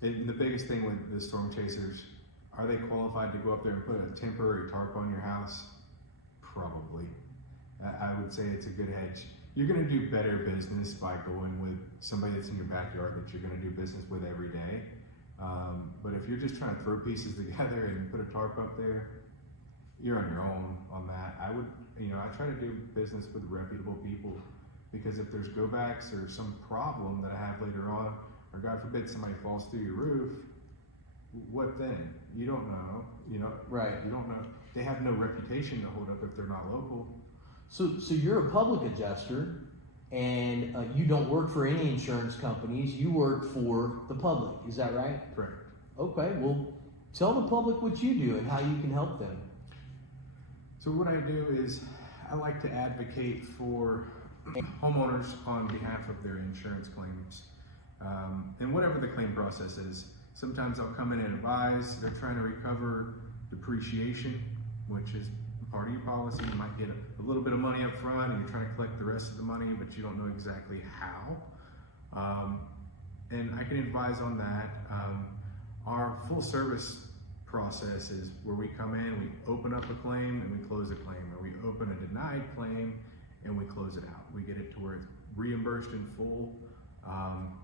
the biggest thing with the storm chasers, are they qualified to go up there and put a temporary tarp on your house? Probably. I would say it's a good hedge. You're going to do better business by going with somebody that's in your backyard that you're going to do business with every day. But if you're just trying to throw pieces together and put a tarp up there, you're on your own on that. I try to do business with reputable people, because if there's go backs or some problem that I have later on, or God forbid somebody falls through your roof, what then? You don't know, Right. You don't know. They have no reputation to hold up if they're not local. So you're a public adjuster, and you don't work for any insurance companies. You work for the public. Is that right? Correct. Okay. Well, tell the public what you do and how you can help them. So what I do is I like to advocate for homeowners on behalf of their insurance claims. And whatever the claim process is, sometimes I'll come in and advise they're trying to recover depreciation, which is part of your policy. You might get a little bit of money up front and you're trying to collect the rest of the money, but you don't know exactly how. And I can advise on that. Our full service process is where we come in, we open up a claim and we close a claim, or we open a denied claim and we close it out. We get it to where it's reimbursed in full,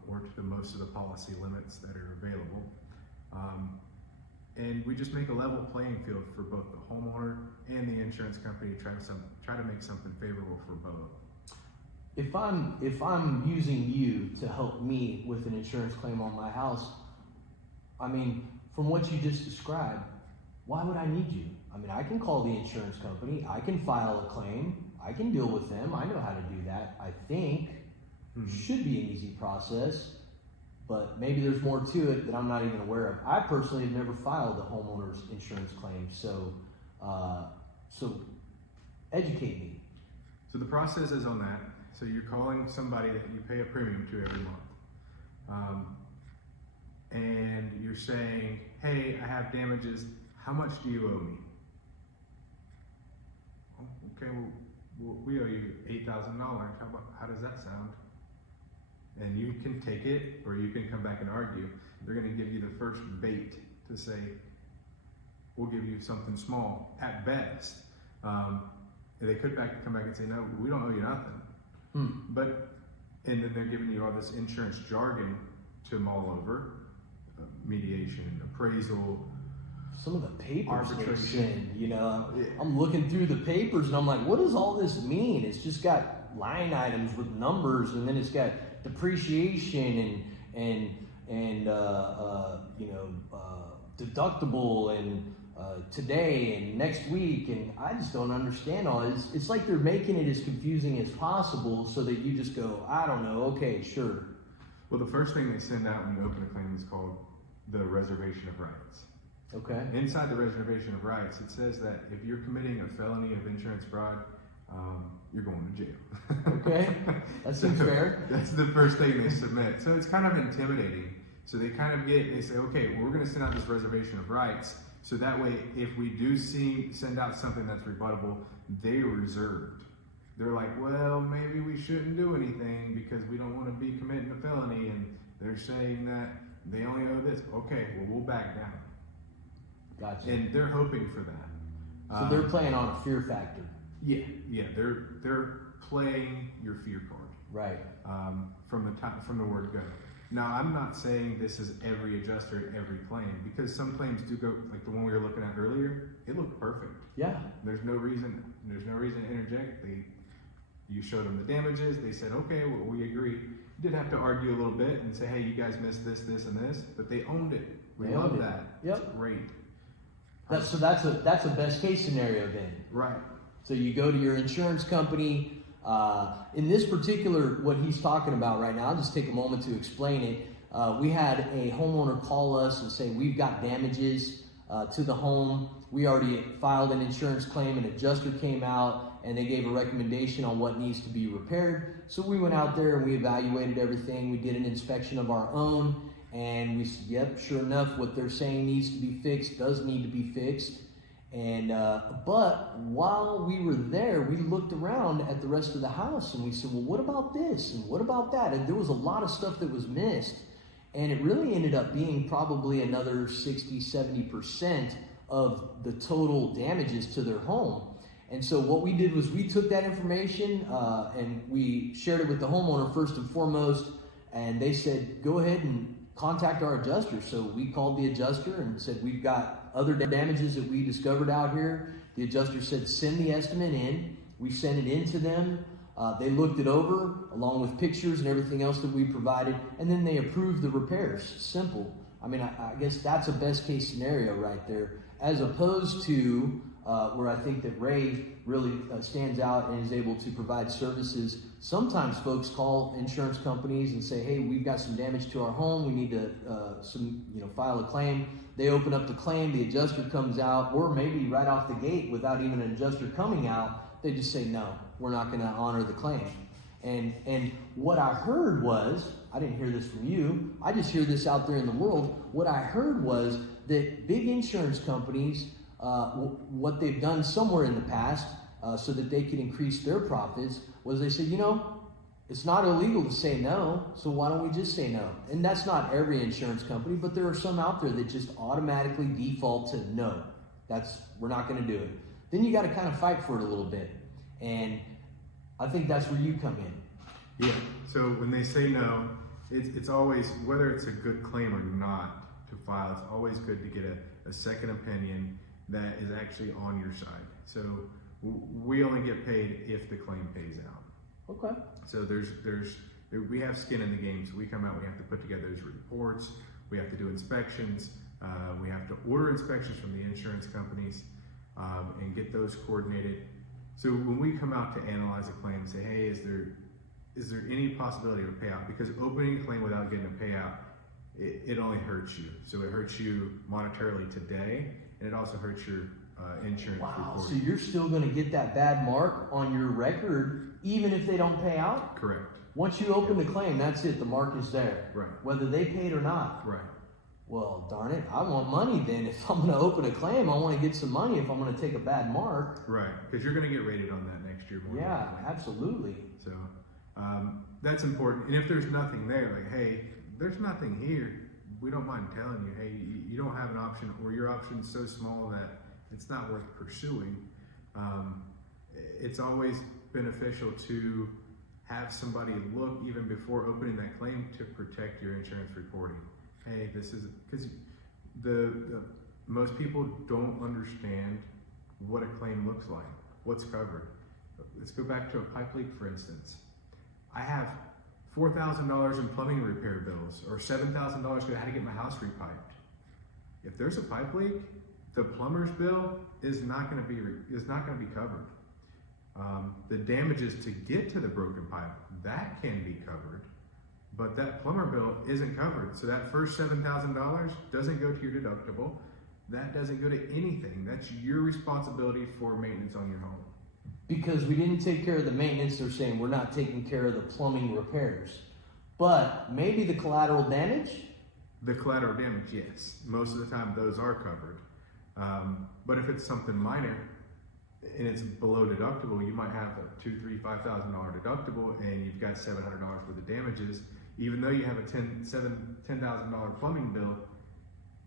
or to the most of the policy limits that are available. And we just make a level playing field for both the homeowner and the insurance company to try to make something favorable for both. If I'm using you to help me with an insurance claim on my house, I mean, from what you just described, why would I need you? I mean, I can call the insurance company, I can file a claim, I can deal with them, I know how to do that. I think should be an easy process, but maybe there's more to it that I'm not even aware of. I personally have never filed a homeowner's insurance claim, so educate me. So the process is on that. So you're calling somebody that you pay a premium to every month. And you're saying, hey, I have damages, how much do you owe me? Oh, okay, well, we owe you $8,000. How does that sound? And you can take it, or you can come back and argue. They're going to give you the first bait to say, we'll give you something small at best. They could come back and say, no, we don't owe you nothing. And then they're giving you all this insurance jargon to mull over, mediation, appraisal, some of the papers arbitration. I'm looking through the papers and I'm like, what does all this mean? It's just got line items with numbers, and then it's got depreciation and deductible and today and next week, and I just don't understand all this. It's like they're making it as confusing as possible so that you just go, I don't know, okay, sure. Well, the first thing they send out when you open a claim is called the reservation of rights. Okay. Inside the reservation of rights, it says that if you're committing a felony of insurance fraud, you're going to jail. Okay, that seems fair. That's the first thing they submit. So it's kind of intimidating. So they say, okay, well, we're going to send out this reservation of rights. So that way, if we do send out something that's rebuttable, they're reserved. They're like, well, maybe we shouldn't do anything because we don't want to be committing a felony, and they're saying that they only owe this. Okay, well, we'll back down. Gotcha. And they're hoping for that. So they're playing on a fear factor. Yeah, they're playing your fear card. Right. From the word go. Now, I'm not saying this is every adjuster at every claim, because some claims do go, like the one we were looking at earlier, it looked perfect. Yeah. There's no reason to interject. You showed them the damages, they said, okay, well, we agree. You did have to argue a little bit and say, hey, you guys missed this, this, and this, but they owned it. We love that. Yep. It's great. So that's a best case scenario then. Right. So you go to your insurance company. In this particular, what he's talking about right now, I'll just take a moment to explain it. We had a homeowner call us and say, we've got damages to the home. We already filed an insurance claim, an adjuster came out and they gave a recommendation on what needs to be repaired. So we went out there and we evaluated everything. We did an inspection of our own, and we said, yep, sure enough, what they're saying needs to be fixed does need to be fixed. And but while we were there, we looked around at the rest of the house and we said, well, what about this and what about that? And there was a lot of stuff that was missed. And it really ended up being probably another 60, 70% of the total damages to their home. And so what we did was we took that information and we shared it with the homeowner first and foremost, and they said, go ahead and contact our adjuster. So we called the adjuster and said, we've got other damages that we discovered out here. The adjuster said, send the estimate in. We sent it in to them. They looked it over along with pictures and everything else that we provided, and then they approved the repairs. Simple. I mean, I guess that's a best case scenario right there, as opposed to where I think that Ray really stands out and is able to provide services. Sometimes folks call insurance companies and say, hey, we've got some damage to our home. We need to file a claim. They open up the claim, the adjuster comes out, or maybe right off the gate without even an adjuster coming out, they just say, no, we're not going to honor the claim. And what I heard was, I didn't hear this from you, I just hear this out there in the world. What I heard was that big insurance companies, what they've done somewhere in the past so that they could increase their profits was they said, it's not illegal to say no, so why don't we just say no? And that's not every insurance company, but there are some out there that just automatically default to no. We're not going to do it. Then you got to kind of fight for it a little bit. And I think that's where you come in. Yeah, so when they say no, it's always, whether it's a good claim or not to file, it's always good to get a second opinion that is actually on your side. So we only get paid if the claim pays out. Okay. So we have skin in the game. So we come out, we have to put together those reports, we have to do inspections, we have to order inspections from the insurance companies and get those coordinated. So when we come out to analyze a claim and say, hey, is there any possibility of a payout? Because opening a claim without getting a payout, it only hurts you. So it hurts you monetarily today, and it also hurts your insurance report. So you're still going to get that bad mark on your record even if they don't pay out? Correct. Once you open the claim, that's it. The mark is there. Right. Whether they paid or not. Right. Well, darn it, I want money then. If I'm going to open a claim, I want to get some money if I'm going to take a bad mark. Right, because you're going to get rated on that next year. More yeah, absolutely. So that's important. And if there's nothing there, like, hey, there's nothing here, we don't mind telling you, hey, you don't have an option, or your option's so small that it's not worth pursuing. It's always beneficial to have somebody look even before opening that claim to protect your insurance reporting. Hey, this is, because the most people don't understand what a claim looks like, what's covered. Let's go back to a pipe leak, for instance. I have $4,000 in plumbing repair bills, or $7,000 because I had to get my house repiped. If there's a pipe leak, the plumber's bill is not going to be covered. The damages to get to the broken pipe, that can be covered, but that plumber bill isn't covered. So that first $7,000 doesn't go to your deductible. That doesn't go to anything. That's your responsibility for maintenance on your home. Because we didn't take care of the maintenance, they're saying we're not taking care of the plumbing repairs. But maybe the collateral damage? The collateral damage, yes. Most of the time those are covered. But if it's something minor and it's below deductible, you might have a $2,000, $3,000, $5,000 deductible and you've got $700 worth of damages. Even though you have a $10,000 plumbing bill,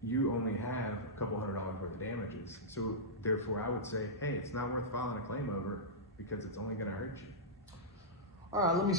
you only have a couple $100 worth of damages. So therefore I would say, hey, it's not worth filing a claim over because it's only going to hurt you. All right, let me